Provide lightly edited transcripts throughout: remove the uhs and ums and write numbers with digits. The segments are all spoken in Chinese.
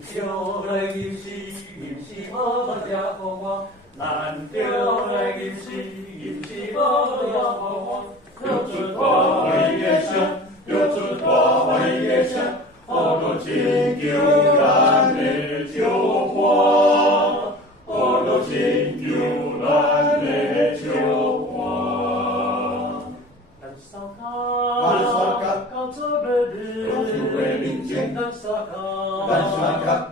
就来吟诗，吟诗无也好我，咱就来吟诗，吟诗无也好我。有出大海的声，有出大海的声，好多亲求咱的救花，好多亲求咱的救花。咱撒卡，高处的民间，咱撒卡，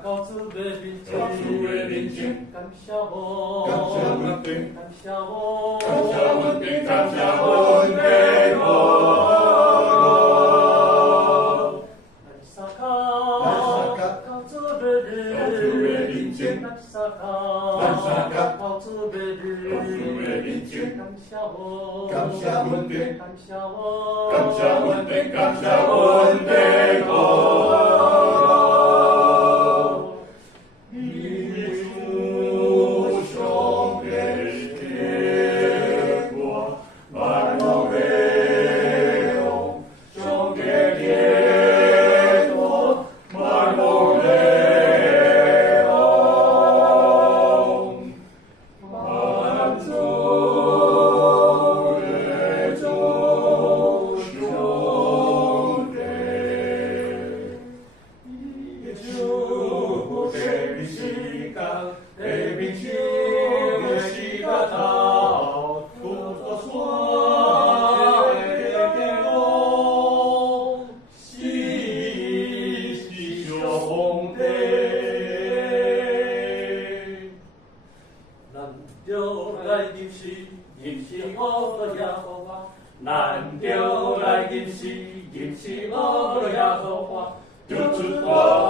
高处的民间，感谢我，感谢稳定，感谢我，感谢稳定，感谢稳定我。咱撒卡，高处的民间，咱撒卡，高处的民间，感谢我，感谢稳定，感谢我，感谢稳定，感谢稳定我。咱就来吟诗，吟诗无路也好花，就出花。